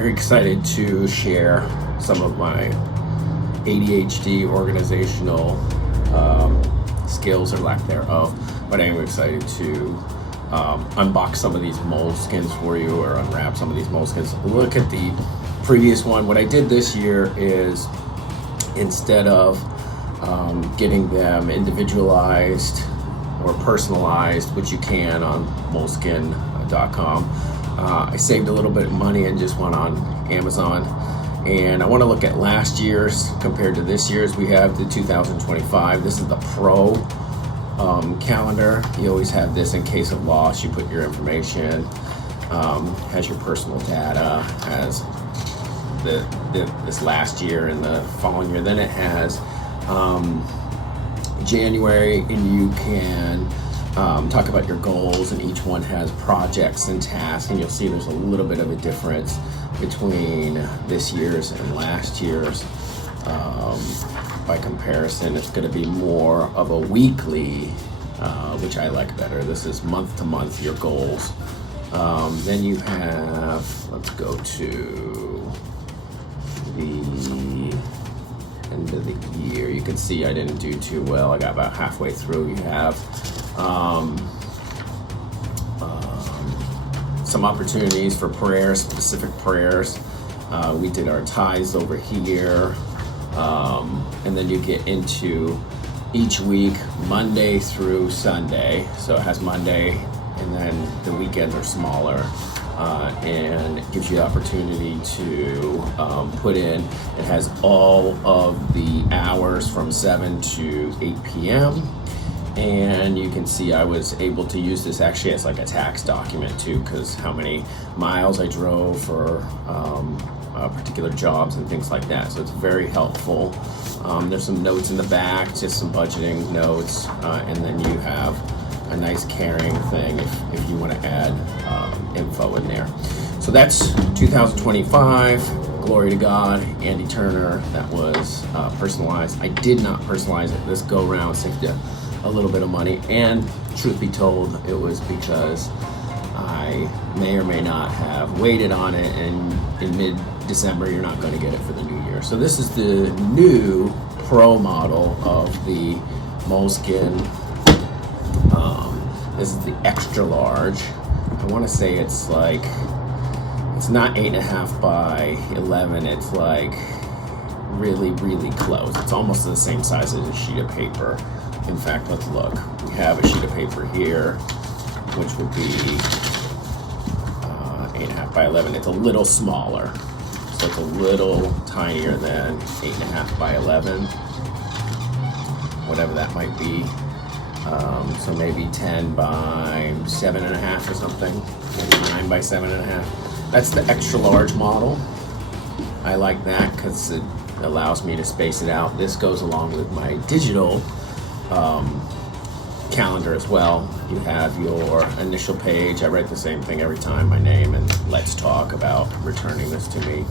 very excited to share some of my ADHD organizational skills or lack thereof, but I am excited to unbox some of these moleskins for you, or unwrap some of these moleskins. Look at the previous one. What I did this year is, instead of getting them individualized or personalized, which you can on moleskine.com, I saved a little bit of money and just went on Amazon. And I want to look at last year's compared to this year's. We have the 2025. This is the Pro calendar. You always have this in case of loss. You put your information, has your personal data, has this last year and the following year. Then it has January, and you can talk about your goals, and each one has projects and tasks, and you'll see there's a little bit of a difference between this year's and last year's. By comparison, it's going to be more of a weekly, which I like better. This is month to month, your goals. Then you have, let's go to the end of the year. You can see I didn't do too well. I got about halfway through. You have some opportunities for prayers, specific prayers. We did our tithes over here. And then you get into each week, Monday through Sunday. So it has Monday, and then the weekends are smaller. And it gives you the opportunity to put in. It has all of the hours from 7 to 8 p.m. And you can see I was able to use this actually as like a tax document too, because how many miles I drove for particular jobs and things like that. So it's very helpful. There's some notes in the back, just some budgeting notes, and then you have a nice carrying thing if you want to add info in there. So that's 2025. Glory to God. Andy Turner. That was personalized. I did not personalize it this go round. Saved you a little bit of money, and truth be told, it was because I may or may not have waited on it, and in mid-December you're not going to get it for the new year. So this is the new Pro model of the Moleskine. This is the extra large. I want to say it's like, it's not 8.5 by 11. It's like really, really close. It's almost the same size as a sheet of paper. In fact, let's look. We have a sheet of paper here, which would be 8.5 by 11. It's a little smaller. So it's a little tinier than 8.5 by 11, whatever that might be. So maybe 10 by 7.5 or something, maybe 9 by 7.5. That's the extra large model. I like that because it allows me to space it out. This goes along with my digital calendar as well. You have your initial page. I write the same thing every time, my name, and let's talk about returning this to me.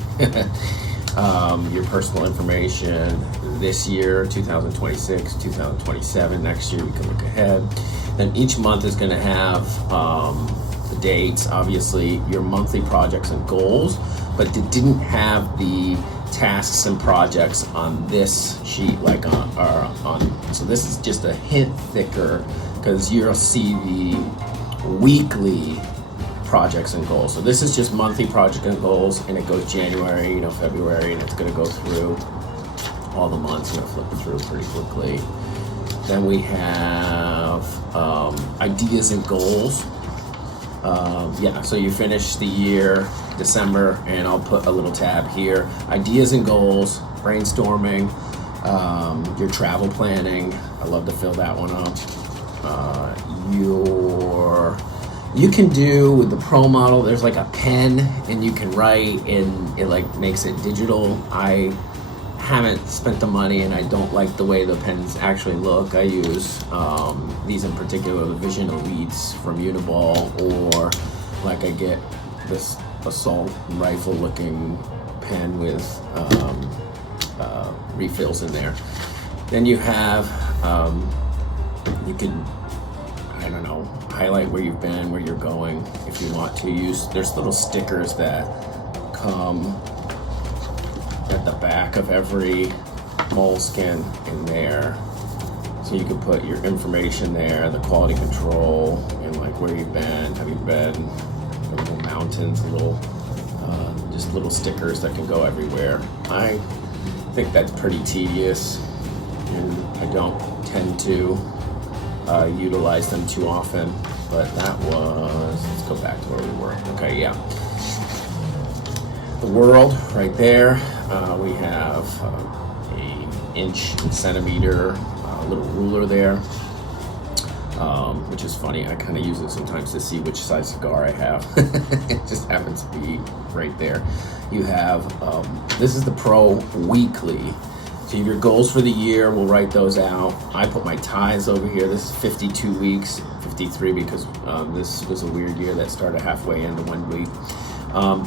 Your personal information this year, 2026, 2027. Next year we can look ahead. Then each month is going to have the dates, obviously your monthly projects and goals, but it didn't have the tasks and projects on this sheet like on so this is just a hint thicker, because you'll see the weekly projects and goals. So this is just monthly project and goals, and it goes January, February, and it's going to go through all the months. I'm going to flip through pretty quickly. Then we have ideas and goals. So you finish the year, December, and I'll put a little tab here. Ideas and goals, brainstorming, your travel planning. I love to fill that one up. You can do with the Pro model, there's like a pen, and you can write, and it like makes it digital. I haven't spent the money, and I don't like the way the pens actually look. I use these in particular, the Vision Elites from Uniball, or like I get this assault rifle looking pen with refills in there. Then you have, you can, I don't know, highlight where you've been, where you're going if you want to. There's little stickers that come at the back of every Moleskine in there. So you can put your information there, the quality control, and like where you've been, have you been, the little mountains, just little stickers that can go everywhere. I think that's pretty tedious, and I don't tend to utilize them too often. But that was, let's go back to where we were. Okay, yeah. The world right there. We have a inch and centimeter little ruler there, which is funny. I kind of use it sometimes to see which size cigar I have. It just happens to be right there. You have, this is the Pro Weekly. So you have your goals for the year, we'll write those out. I put my ties over here. This is 52 weeks, 53 because this was a weird year that started halfway into 1 week.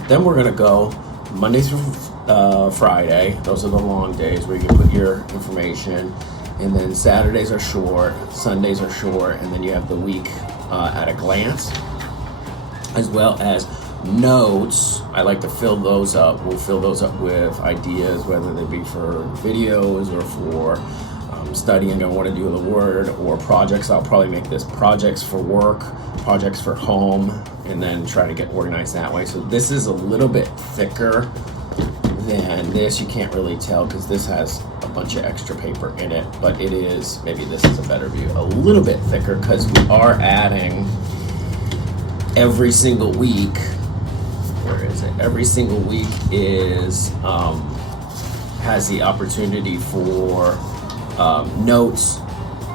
Then we're gonna go Monday through Friday. Those are the long days where you can put your information. And then Saturdays are short, Sundays are short, and then you have the week at a glance, as well as notes. I like to fill those up. We'll fill those up with ideas, whether they be for videos or for studying I want to do the word, or projects. I'll probably make this projects for work, projects for home, and then try to get organized that way. So this is a little bit thicker than this. You can't really tell because this has a bunch of extra paper in it, but it is, maybe this is a better view, a little bit thicker because we are adding every single week. Where is it? Every single week is has the opportunity for notes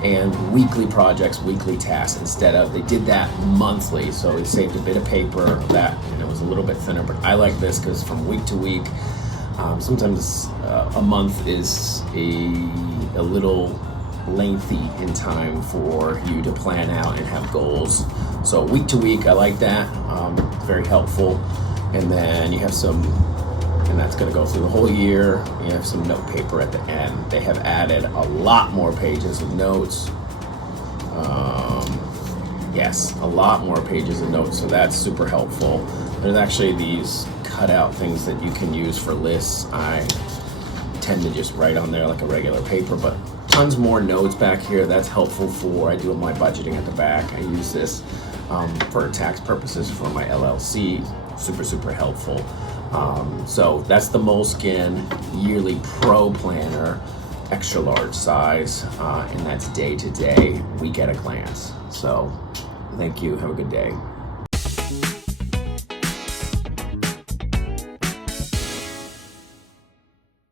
and weekly projects, weekly tasks, instead of, they did that monthly, so we saved a bit of paper that, and it was a little bit thinner. But I like this because from week to week, sometimes a month is a little lengthy in time for you to plan out and have goals. So week to week, I like that. Very helpful. And then you have some, and that's going to go through the whole year. You have some note paper at the end. They have added a lot more pages of notes. Yes, a lot more pages of notes, so that's super helpful. There's actually these cutout things that you can use for lists. I tend to just write on there like a regular paper, but tons more notes back here. That's helpful for, I do my budgeting at the back. I use this for tax purposes for my LLC. Super helpful. So that's the Moleskine Yearly Pro Planner, extra large size, and that's day to day, week at a glance. So thank you, have a good day.